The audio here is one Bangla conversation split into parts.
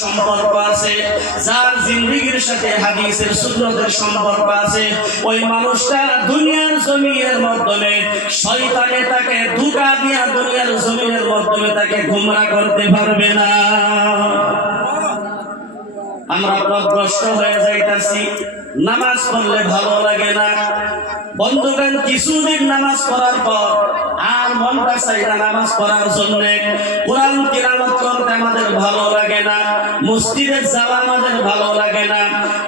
সম্পর্ক আছে, যার জিন্দেগির সাথে হাদিসের সুন্নতের সম্পর্ক আছে, ওই মানুষটা দুনিয়ার জমিনের মাধ্যমে শয়তানে তাকে ধোঁকা দিয়া দুনিয়ার জমিনের মাধ্যমে তাকে গুমরা করতে পারবে না। আমরা পথভ্রষ্ট হয়ে যাইতাছি, নামাজ পড়লে ভালো লাগে না। বন্ধুগণ, কিছুদিন নামাজ পড়ার পর আর মনটা চাই না নামাজ পড়ার জন্য। কোরআন তিলাওয়াত করতে আমাদের ভালো লাগে না, মসজিদে যাওয়া আমাদের ভালো লাগে না,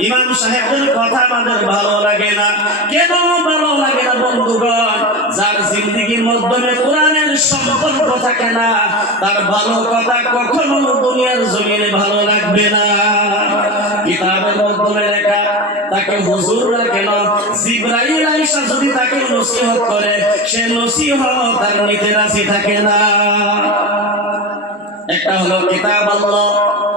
ইমাম সাহেবের কথা আমাদের ভালো লাগে না। কেন ভালো লাগে না বন্ধুগণ? যার জিন্দেগির মাধ্যমে কোরআনের সম্পর্ক থাকে না, তার ভালো কথা কখনো দুনিয়ার জমিনে ভালো লাগবে না। কিতাবের মাধ্যমে লেখা, তাকে হুজুররা কেন জিবরাইল আইসা যদি তাকে নসিহত করে, সে নসিহত তার নিতে রাজি থাকে না। একটা হলো কিতাব আল্লাহ,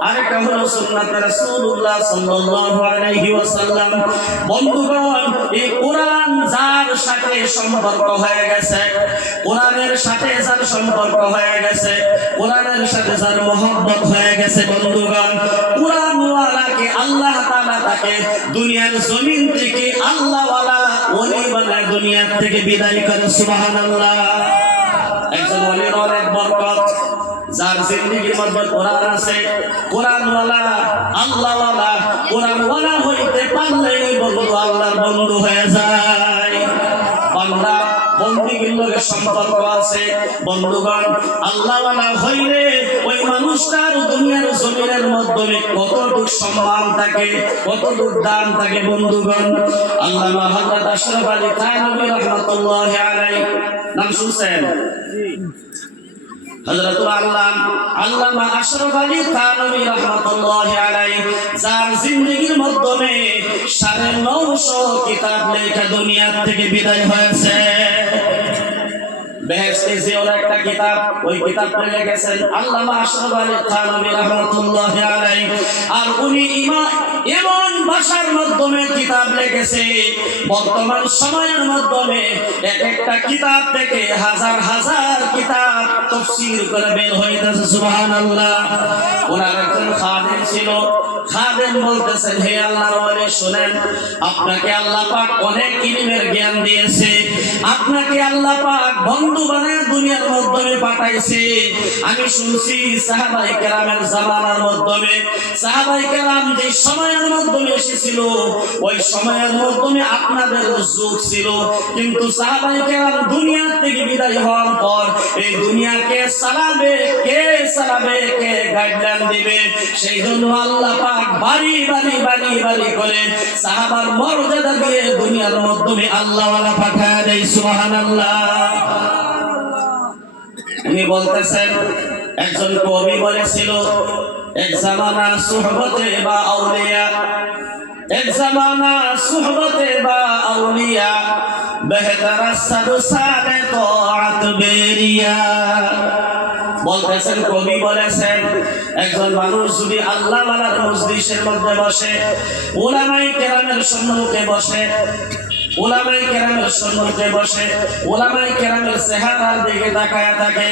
আরেকটা হলো সুন্নাত রাসূলুল্লাহ সাল্লাল্লাহু আলাইহি ওয়াসাল্লাম। বন্ধুগণ, এই কোরআন যার সাথে সম্পর্ক হয়ে গেছে, কোরআনের সাথে যার সম্পর্ক হয়ে গেছে, কোরআনের সাথে যার মহব্বত হয়ে গেছে, বন্ধুগণ, কোরআন ওয়ালাকে আল্লাহ তাআলা তাকে দুনিয়ার জমিন থেকে আল্লাহ ওয়ালা ওলি বানায় দুনিয়া থেকে বিদায় করে। সুবহানাল্লাহ। একজন ওলির অনেক বরকত, যার জিন্দেগির মধ্যে কোরআন আছে, কোরআনওয়ালা আল্লাহওয়ালা, কোরআনওয়ালা হইতে পারলে বন্ধু আল্লাহর বন্ধু হয়ে যায়। বান্দা বন্দিগির লগে সম্পর্ক আছে, বন্ধুগণ, আল্লাহওয়ালা হইলে ওই মানুষটার দুনিয়ার জমিনের মাধ্যমে কতটুকু সম্মান থাকে, কতটুকু দাম থাকে। বন্ধুগণ, আল্লামা হযরত আশরাফ আলী থানভী রাহমাতুল্লাহি আলাইহি, নাম শুনছেন? হযরতুল আল্লামা আশরাফ আলী থানভী রাহমাতুল্লাহি আলাইহি, যার জিন্দেগির মাধ্যমে 950 কিতাব লেখা দুনিয়া থেকে বিদায় হয়েছে। বেহেশতে জিওর একটা কিতাব, ওই কিতাবটা লিখেছেন আল্লামা আশরাফ আলী থানভী রাহমাতুল্লাহি আলাইহি। আর উনি এমন ভাষার মাধ্যমে কিতাব লিখেছে, বর্তমান সময়ের মাধ্যমে এক একটা কিতাব থেকে হাজার হাজার কিতাব তাফসীর করে বের হইতেছে। সুবহানাল্লাহ। ওনার একজন খাদেম ছিল, খাদেম বলতেছেন, হে আল্লাহর ওলি শুনেন, আপনাকে আল্লাহ পাক অনেক ইলমের জ্ঞান দিয়েছে, আপনাকে আল্লাহ পাক বন্ধু বানায় দুনিয়ার মাধ্যমে পাঠাইছে। আমি শুনছি সাহাবায়ে কেরামের জামানার মাধ্যমে, সাহাবায়ে কেরাম যে সময়ের মাধ্যমে এসেছিল, ওই সময়ের মাধ্যমে আপনাদের যুগ ছিল, কিন্তু সাহাবায়ে কেরাম দুনিয়া থেকে বিদায় হওয়ার পর এই দুনিয়াকে চালাবে কে, চালাবে কে, গাইডলাইন দিবে। সেই জন্য আল্লাহ পাক বাড়ি বাড়ি বাড়ি বাড়ি করে সাহাবার মর্যাদা দিয়ে দুনিয়ার মাধ্যমে আল্লাহ ওয়ালা পাঠায় দেয়। সুবহানাল্লাহ। উনি বলতেছেন, একজন কবি বলেছিল, এক জামানা সুহবতে বা আউলিয়া, এক জামানা সুহবতে বা আউলিয়া, বেহতর সাদু সালে তাআত বেরিয়া। বলতেছেন, কবি বলেছেন, একজন মানুষ যদি আল্লাহ ওয়ালার মজলিসের মধ্যে বসে, উলামায়ে কেরামের সম্মুখে বসে, উলামায়ে কেরামের সম্মুখে বসে, উলামায়ে কেরামের চেহারার দিকে তাকায়া থাকে,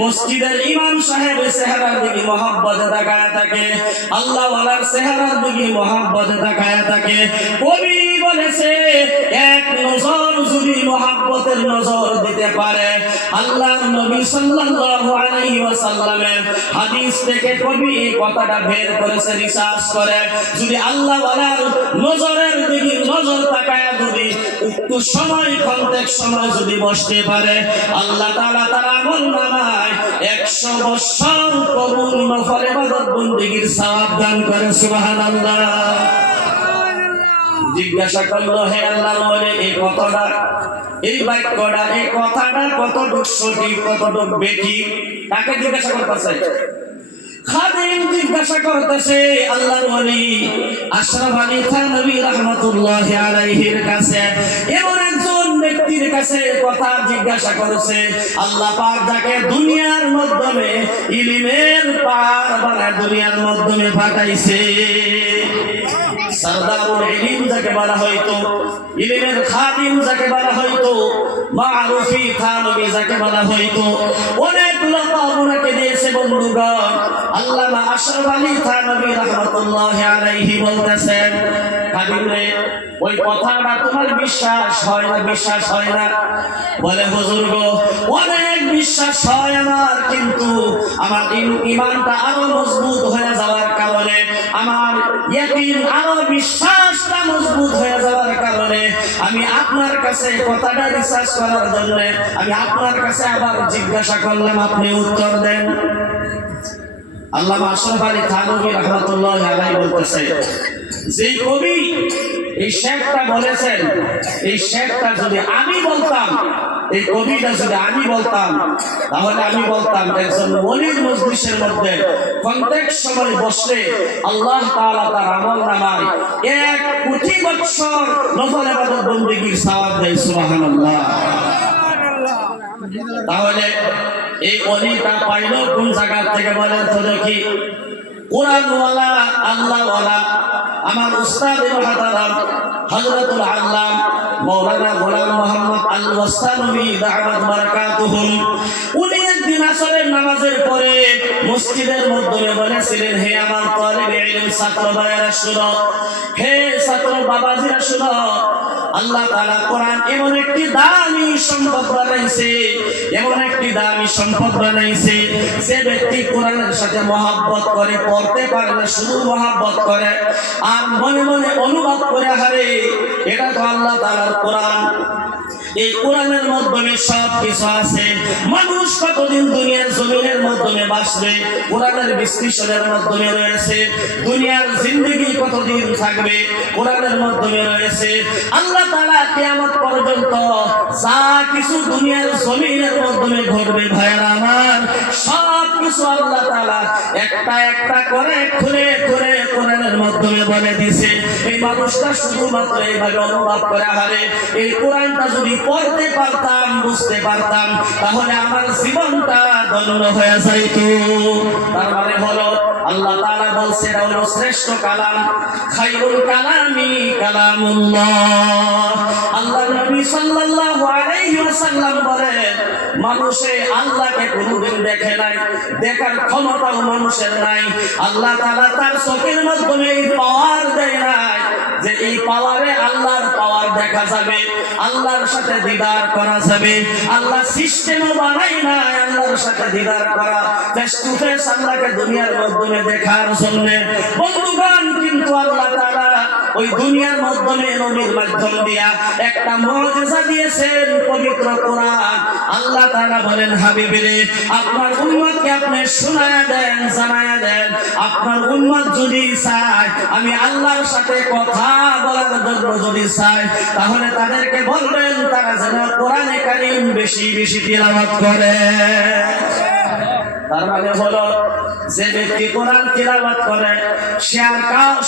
মসজিদের ইমাম সাহেবের চেহারার দিকে মহব্বতে তাকায়া থাকে, আল্লাহ ওয়ালার চেহারার দিকে মহব্বতে তাকায়া থাকে। কবি বলেছে, এক নজর যদি মহব্বতের নজর দিতে পারে, আল্লাহর নবী সাল্লাল্লাহু আলাইহি ওয়াসাল্লামের হাদিস থেকে কবি এই কথাটা বের করেছে, রিসার্চ করে, যদি আল্লাহ ওয়ালার নজরের দিকে নজর তাকায়া যদি একটু সময় খন্তেক সময় যদি বসতে পারে, আল্লাহ তাআলা তার আমলনামায় 100 বছর কবুল নফল ইবাদত বন্দেগীর সওয়াব দান করে। সুবহানাল্লাহ। জিজ্ঞাসা করলো, হে আল্লাহর ওলি, এই কথাটা, এই বাক্যটা, এই কথাটা কতটুকু সঠিক, কতটুকু বেঠিক? কাকে জিজ্ঞাসা করতেছে? খাদেম জিজ্ঞাসা করতেছে আল্লাহর ওলি আশরাফ আলী থানভী রাহমাতুল্লাহি আলাইহির কাছে। এমন একজন ব্যক্তির কাছে কথা জিজ্ঞাসা করেছে, আল্লাহ পাক যাকে দুনিয়ার মাধ্যমে ইলমের পার বানায় দুনিয়ার মাধ্যমে পাঠাইছে। সরদারুল ইলম যাকে বলা হয়তো, ইলমের খাদিম যাকে বলা হয়তো, মারুফি থানবী যাকে বলা হয়তো, অনেক লতা ওনাকে দিয়েছে বন্ধুগণ। আল্লামা আশরাফ আলী থানবী রাহমাতুল্লাহি আলাইহি বলতেছেন, খাদিম রে ওই কথাটা তোমার বিশ্বাস হয় না? বিশ্বাস হয় না? বলে হুজুর গো অনেক বিশ্বাস হয় আমার, কিন্তু আমার ঈমানটা আরো মজবুত হয়ে যাওয়ার কারণে, আমার ইয়াকিন আরো বিশ্বাসটা মজবুত হয়ে যাওয়ার কারণে আমি আপনার কাছে কথাটা রিসার্চ করার জন্য আমি আপনার কাছে আবার জিজ্ঞাসা করলাম, আপনি উত্তর দেন। আল্লামা আশরাফ আলী থানভী রাহমাতুল্লাহি আলাইহি বলতেছে, যে কবি এই শেখটা বলেছেন, এই শেখটা যদি আমি বলতাম, এই কবিটা যদি আমি বলতাম, তাহলে আমি বলতাম একজন ওলির মজলিসের মধ্যে প্রত্যেক সময় বসলে আল্লাহ তাআলা তার আমলনামায় 1 কোটি বছর নফল ইবাদত বندگির সওয়াব দেয়। সুবহানাল্লাহ। তাহলে এই ওলিটা পাইলো কোন জায়গা থেকে বলেন তো দেখি? কোরআনওয়ালা, আল্লাহওয়ালা আমার উস্তাদ মুহতারাম হযরতুল আল্লাম মাওলানা গোলাম মোহাম্মদ আল ওয়াসতানবী দাওয়াত বারাকাতুহুম, উনি একদিন আসরের নামাজের পরে মসজিদের মধ্যে বলেছিলেন, হে আমার তালিবে ইলম ছাত্র ভাইয়েরা শুনো, হে ছাত্র বাবাজিরা শুনো, আল্লাহ তাআলা কোরআন এমন একটি দামি সম্পদ বানাইছে, এমন একটি দামি সম্পদ বানাইছে, যে ব্যক্তি কোরআনের সাথে মহব্বত করে, পড়তে পারে না শুধু মহব্বত করে আর মনে মনে অনুভব করে, হারে এটা তো আল্লাহ তাআলার কোরআন, এই কোরআনের মাধ্যমে সব কিছু আছে। মানুষ কতদিন দুনিয়ার জমিনের মাধ্যমে বাঁচবে, কোরআনের বিশ্লেষণের মাধ্যমে রয়েছে। দুনিয়ার জিন্দেগি কতদিন থাকবে, কোরআনের মাধ্যমে রয়েছে। আল্লাহ তাআলা কিয়ামত পর্যন্ত যা কিছু দুনিয়ার জমিনের মাধ্যমে ঘটবে ভাইরা আমার, সব কিছু আল্লাহ তাআলা একটা একটা করে খুলে খুলে কোরআনের মাধ্যমে বলে দিয়েছে। এই মানুষটা শুধুমাত্র এইভাবে অনুভব করে, হারে এই কোরআনটা যদি পড়তে পারতাম, বুঝতে পারতাম, তাহলে আমার জীবনটা ধন্য হয়ে যাইত। তার মানে হলো আল্লাহ তাআলা বলছে এটা হলো শ্রেষ্ঠ কালাম, খায়রুল কালামি কালামুল্লাহ। আল্লাহ নবী সাল্লাল্লাহু আলাইহি ওয়াসাল্লাম বলেন, মানুষে আল্লাহকে কোনোদিন দেখে নাই, দেখার ক্ষমতাও মানুষের নাই। আল্লাহ তাআলা তার চোখের মাধ্যমে এই পাওয়ার দেয় নাই যে এই পাওয়ারে আল্লাহর পাওয়ার দেখা যাবে, আল্লাহর সাথে দিদার করা যাবে। আল্লাহ সিস্টেমও বানাই নাই আল্লাহর সাথে দিদার করা, ফেস টু ফেস আল্লাহকে দুনিয়ার মাধ্যমে দেখার জন্য। বন্ধুগণ, কিন্তু আল্লাহ তাআলা ওই দুনিয়ার মাধ্যমে নবীর মাধ্যম দিয়া একটা মুজিজা দিয়েছেন, পবিত্র কোরআন। আল্লাহ তাআলা বলেন, হাবিবরে আপনার উম্মতকে আপনি শোনায়া দেন, জানায়া দেন, আপনার উম্মত যদি চায় আমি আল্লাহর সাথে কথা বলার জন্য যদি চায়, তাহলে তাদেরকে বলবেন তারা যেন কোরআনে কারীম বেশি বেশি তিলাওয়াত করে। তার মানে হলো যে ব্যক্তি কোরআন তিলাওয়াত করে সে আর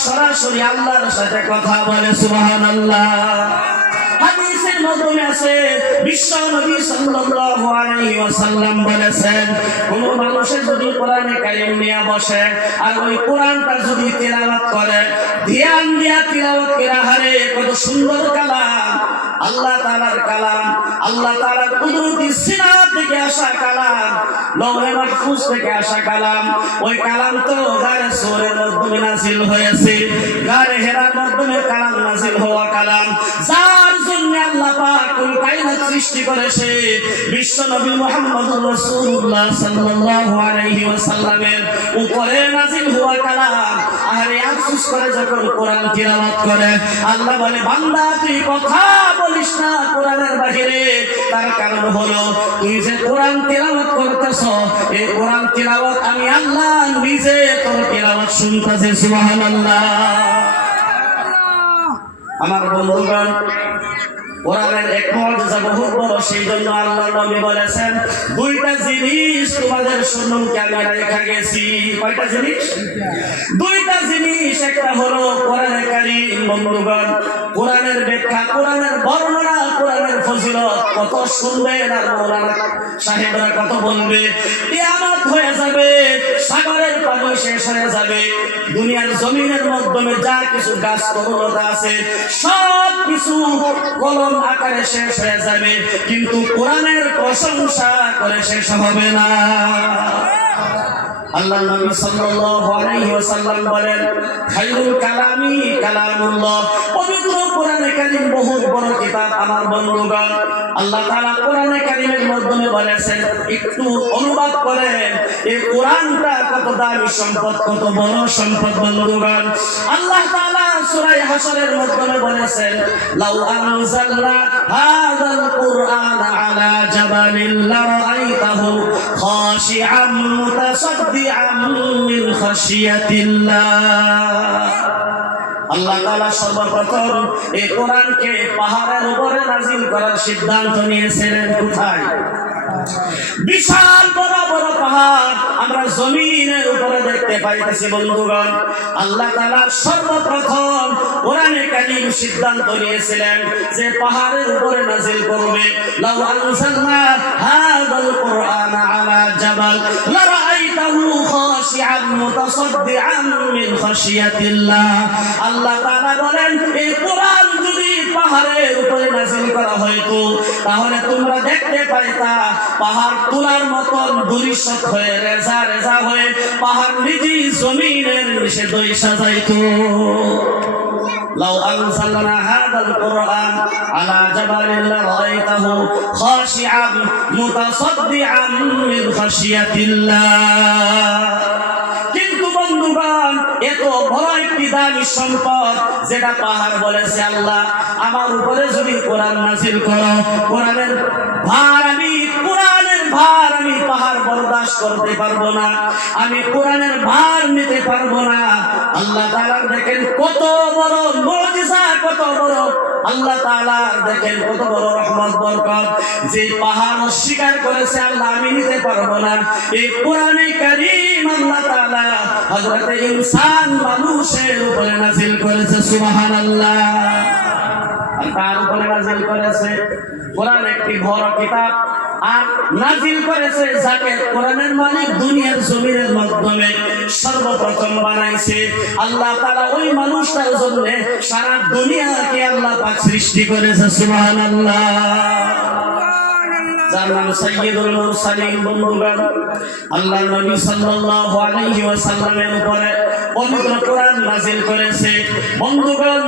সরাসরি আল্লাহর সাথে কথা বলে। সুবহানাল্লাহ। হাদিসের মাধ্যমে আছে, বিশ্ব নবী সাল্লাল্লাহু আলাইহি ওয়াসাল্লাম বলেছেন, কোন মানুষের যদি কোরআনে কারীম নিয়ে বসে আর ওই কোরআনটা যদি তিলাওয়াত করে, ধ্যান দিয়া তিলাওয়াত করে, হারে কত সুন্দর কালাম, আল্লাহ তাআলার কালাম, আল্লাহ তাআলার কুদরতি সিনা থেকে আসা কালাম, লওহে মাহফুজ থেকে আসা কালাম। ওই কালাম তো গারে সূরের মাধ্যমে নাযিল হয়েছে, গারে হেরার মাধ্যমে কালাম নাযিল হওয়া কালাম, যার জন্য আল্লাহ পাক কুল কায়নাত সৃষ্টি করেছে। বিশ্ব নবী মুহাম্মদুর রাসূলুল্লাহ সাল্লাল্লাহু আলাইহি ওয়াসাল্লামের উপরে নাযিল হওয়া কালাম। আরে আফসোস করে যখন কোরআন তিলাওয়াত করে, আল্লাহ বলে, বান্দা তুই কথা বলিস না কোরআনের বাহিরে। তার কারণ হলো তুই যে কোরআন তিলাওয়াত করতেছ, এই কোরআন তিলাওয়াত আমি আল্লাহ নিজে তোর তিলাওয়াত শুনতেছি। সুবহানাল্লাহ। আমার বন্ধুগণ, কোরআনের এক মুজিজা বহুত বড়, সেই জন্য আল্লাহর নবী বলেছেন, দুইটা জিনিস তোমাদের সম্মুখে আমি রেখে গেছি। কয়টা জিনিস? দুইটা জিনিস। একটা হলো কোরআনে কারীম। বন্ধুগণ, কোরআনের ব্যাখ্যা, কোরআনের বর্ণনা, কোরআনের ফজিলত কত শুনবেন আর মৌলানা সাহেবরা কত বলবে। কিয়ামত হয়ে যাবে, সাগরের পানি শেষ হয়ে যাবে, দুনিয়ার জমিনের মাধ্যমে যা কিছু গাছ তরুলতা আছে সব কিছু কলম আকারে শেষ হয়ে যাবে, কিন্তু কোরআনের প্রশংসা করে শেষ হবে না। আল্লাহ নবী সাল্লাল্লাহু আলাইহি ওয়াসাল্লাম বলেন, খায়রুল কালামি কালামুল্লাহ। পবিত্র কোরআনে কারীম বহুত বড় কিতাব আমার বন্ধুগণ। আল্লাহ তাআলা কোরআনে কারীমের মাধ্যমে বলেছেন, একটু অনুবাদ করেন এই কোরআনটা কত দামি সম্পদ, কত বড় সম্পদ বন্ধুগণ। আল্লাহ তাআলা সূরা হাশরের মাধ্যমে বলেছেন, লাউ আনজালনা হাযাল কুরআনা আলা জাবালিন লারাআইতাহু খাশিআম মুতাসাদ্দিআম মিন খাশিয়াতিল্লাহ। আল্লাহ তাআলা সর্বপ্রথম এই কোরআনকে পাহাড়ের উপরে নাজিল করার সিদ্ধান্ত নিয়েছিলেন। কোথায়? বিশাল বড় বড় পাহাড় আমরা জমিনের উপরে দেখতে পাইতেছি বন্ধুগণ। আল্লাহ তাআলা সর্বপ্রথম কোরআনে কারীম সিদ্ধান্ত নিয়েছিলেন যে পাহাড়ের উপরে নাজিল করবে। লাউ আনজালনা হাযাল কুরআনা আলা জাবাল লারাআইতাহু খাশিআন মুতাসাদ্দিআন মিন খাশিয়াতিল্লাহ। আল্লাহ তাআলা বলেন, এই কোরআন যদি পাহাড়ের উপরে নাজিল করা হয়তো তাহলে তোমরা দেখতে পাইতা পাহাড় তুলার মতন দুরিশত হয়ে রেজা রেজা হয়ে পাহাড় নিজেই জমিনের নিচে দইসা যাইতো। লাউ আনজালনা হাযাল কুরআন আলা জাবালিন লারাআইতাহু খাশিআন মুতাসাদ্দিআন মিন খাশিয়াতিল্লাহ। কিন্তু বন্ধুগণ, এত বড় একটি দামি সম্পদ যেটা পাহাড় বলেছে, আল্লাহ আমার উপরে যদি কোরআন নাযিল করো, কোরআনের ভার আমি পাহাড় বরদাস্ত করতে পারবো না, আমি কোরআনের ভার নিতে পারবো না। আল্লাহ তাআলা দেখেন কত বড় মুজিজা, কত বড় আল্লাহ তাআলা দেখেন কত বড় রহমত বরকত, যে পাহাড় অস্বীকার করেছে আল্লাহ আমি নিতে পারবো না, এই কোরআনে কারীম আল্লাহ তাআলা হযরতে ইনসান মানুষের উপরে নাযিল করেছে। সুবহানাল্লাহ। আর তার উপরে নাযিল করেছে কোরআন, একটি বড় কিতাব, আর নাযিল করেছে যাকে কোরআনের মালিক দুনিয়ার জমিনের মাধ্যমে সর্বপ্রথম বানাইছে আল্লাহ তাআলা। ওই মানুষটার জন্য সারা দুনিয়াকে আল্লাহ পাক সৃষ্টি করেছে। সুবহানাল্লাহ। যার নাম সাইয়্যিদুল মুরসালিন বন্ধুগণ। আল্লাহ নবী সাল্লাল্লাহু আলাইহি ওয়াসাল্লামের উপরে পবিত্র কোরআন নাযিল করেছে বন্ধুগণ।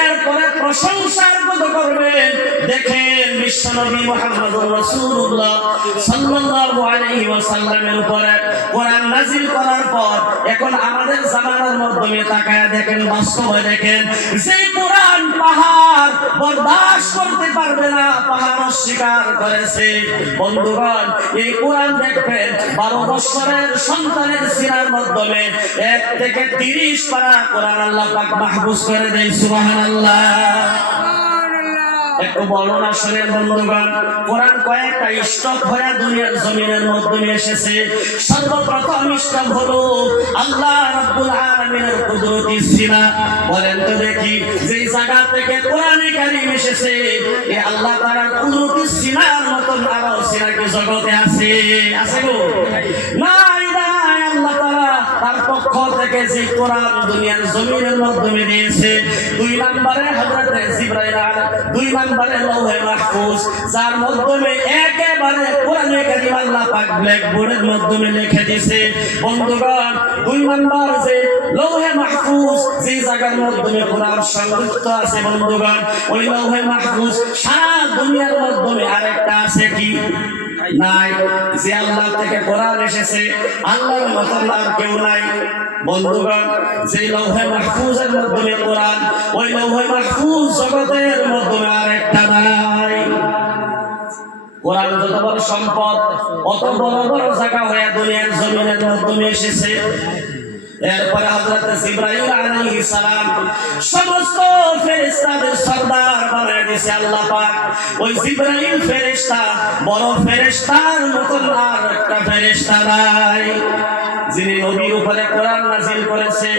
এরপরে প্রশংসার কথা করবেন, দেখেন বিশ্বনবী মুহাম্মদুর রাসূলুল্লাহ সাল্লাল্লাহু আলাইহি ওয়াসাল্লামের উপরে কোরআন নাযিল করার পর এখন আমাদের জামানার মাধ্যমে তাকায় দেখেন, বাস্তবে দেখেন যে কোরআন পাহাড় বরদাস্ত করতে পারবে না, পাহাড় অস্বীকার করেছে বন্ধুগণ। এই কোরআন দেখবেন 12 বছরের সন্তানের সিনার মাধ্যমে 1 থেকে 30 পারা কোরআন আল্লাহ পাক মাহফুজ করে দেন। সুবহানাল্লাহ। একটু বর্ণনা শুনেন বন্ধুগণ। কোরআন কয়েকটা স্টক হয়ে দুনিয়ার জমিনের মাধ্যমে এসেছে। সর্বপ্রথম স্টক হলো আল্লাহ রাব্বুল আলামিনের কুদরতি সিনা। বলেন তো দেখি, যে জায়গা থেকে কোরআনে কারীম এসেছে এই আল্লাহ তাআলার কুদরতি সিনার মতন আরো সিনা কি জগতে আছে? আছে গো? নাই নাই। আল্লাহ তাআলা তার পক্ষ থেকে যে কোরআন দুনিয়ার জমিনের মাধ্যমে দিয়েছে, 2 নম্বরে হযরত জিবরাইল আলাইহিস, 2 নম্বরে লৌহে মাহফুজ, যার মাধ্যমে একেবারে কোরআনে কারীম আল্লাহ পাক ব্ল্যাকবোর্ডের মাধ্যমে লিখে দিয়েছে বন্ধুগণ। 2 নম্বর যে লৌহে মাহফুজ, যে জায়গার মাধ্যমে কোরআন সংরক্ষিত আছে বন্ধুগণ, ওই লৌহে মাহফুজ সারা দুনিয়ার মাধ্যমে আরেকটা আছে কি? নাই। যে আল্লাহ থেকে কোরআন এসেছে আল্লাহর মতন আর কেউ নাই বন্ধুগণ। যে লৌহে মাহফুজের মাধ্যমে কোরআন, ওই লৌহে মাহফুজ জগতের মাধ্যমে আরেকটা নাই। কোরআন যত বড় সম্পদ, অত বড় বড় জায়গা হয়ে দুনিয়ার জমিনের মাধ্যমে এসেছে। এরপরে হযরত জিবরাইল আলাইহিস সালাম সমস্ত ফেরেশতাদের সরদার বানায় দিয়েছে আল্লাহ পাক। ওই জিবরাইল ফেরেশতা বড় ফেরেশতার মতন আর একটা ফেরেশতা নাই, যিনি নবীর উপরে কোরআন নাযিল করেছে।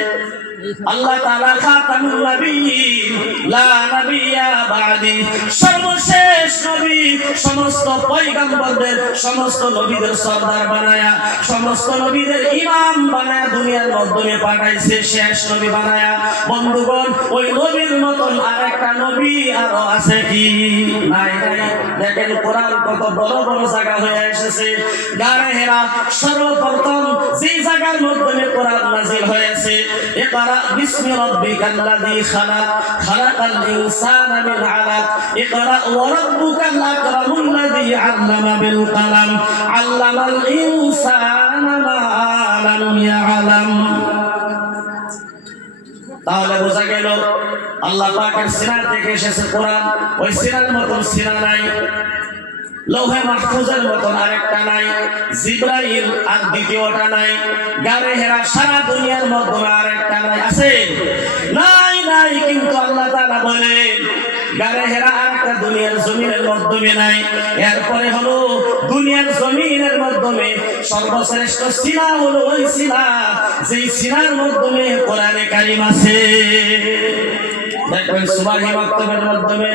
আল্লাহ তাআলা খাতামুন নবিয়্যিন লা নাবিয়্যা বা'দি, সর্বশেষ নবী, সমস্ত পয়গম্বরদের, সমস্ত নবীদের সরদার বানায়া, সমস্ত নবীদের ইমাম বানায়া দুনিয়ার মধ্যে পাঠাইছে, শেষ নবী বানায়া। বন্ধুগণ, ওই নবীর মতন আরেকটা নবী আরো আছে কি? নাই নাই। দেখেন কোরআন কত বড় বড় জায়গা হয়ে এসেছে। গারে হেরা সর্বপ্রথম যে জায়গার মধ্যে কোরআন নাযিল হয়েছে, ইকরা বিসমি রাব্বিকাল্লাযী খালাক, খালাকাল ইনসানা মিন আলাক, ইকরা ওয়া রাব্বুকাল আকরামুল্লাযী আল্লামা বিল কলম, আল্লামাল ইনসানা মা লাম ইয়ালাম। তাহলে বোঝা গেল আল্লাহ পাকের সিনা থেকে এসেছে কোরআন। ওই সিনার মতন সিনা নাই, লৌহে মাহফুজের মতন আরেকটা নাই, জিবরাইল আর দ্বিতীয়টা নাই, গারে হেরা সারা দুনিয়ার মধ্যে আরেকটা নাই। আছে? নাই নাই। কিন্তু আল্লাহ তাআলা বলেন গারে হেরা আরেকটা দুনিয়ার জমিনের মাধ্যমে নাই। এরপরে হলো দুনিয়ার জমিনের মাধ্যমে সর্বশ্রেষ্ঠ সিনা হলো ওই সিনা, যেই সিনার মাধ্যমে কোরআনে কারিম আছে। দেখবেন সুবহানি মাকতবের মাধ্যমে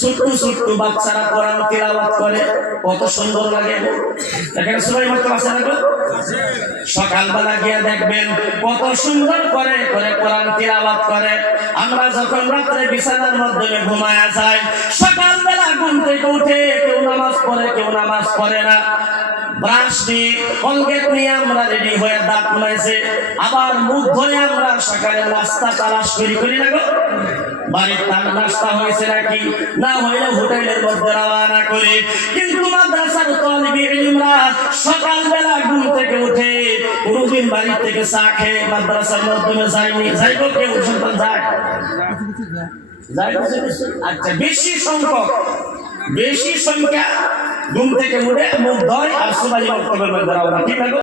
ছোট্ট ছোট্ট বাচ্চারা কোরআন তিলাওয়াত করে, কত সুন্দর লাগে। দেখেন সুবহানি মাকতব আছে না? সকালবেলা গিয়ে দেখবেন কত সুন্দর করে করে কোরআন তিলাওয়াত করে। আমরা যখন রাত্রে বিছানার মধ্যে ঘুমায়া যাই, সকালবেলা ঘুম থেকে উঠে কেউ নামাজ পড়ে, কেউ নামাজ পড়ে না। ব্রাশ নিয়ে কলগেট নিয়ে আমরা রেডি হয়ে দাঁত মাইছে, আবার মুখ ধরে আমরা সকালে নাস্তা তালাশ করি না গো। বাড়ির নাস্তা হয়েছে নাকি, না হইলে হোটেলের মধ্যে রওনা করে। কিন্তু মাদ্রাসার তালিবে ইলমরা সকালবেলা ঘুম থেকে উঠে কোনদিন বাড়ি থেকে চা খেয়ে মাদ্রাসার মধ্যে যায়নি। যাইব কেউ? সন্তান যায়? আচ্ছা, বেশি সংখ্যা ঘুম থেকে উঠে মুখ ধয় আর সুবহানি মাকতবের মধ্যে রওনা। ঠিক আছে?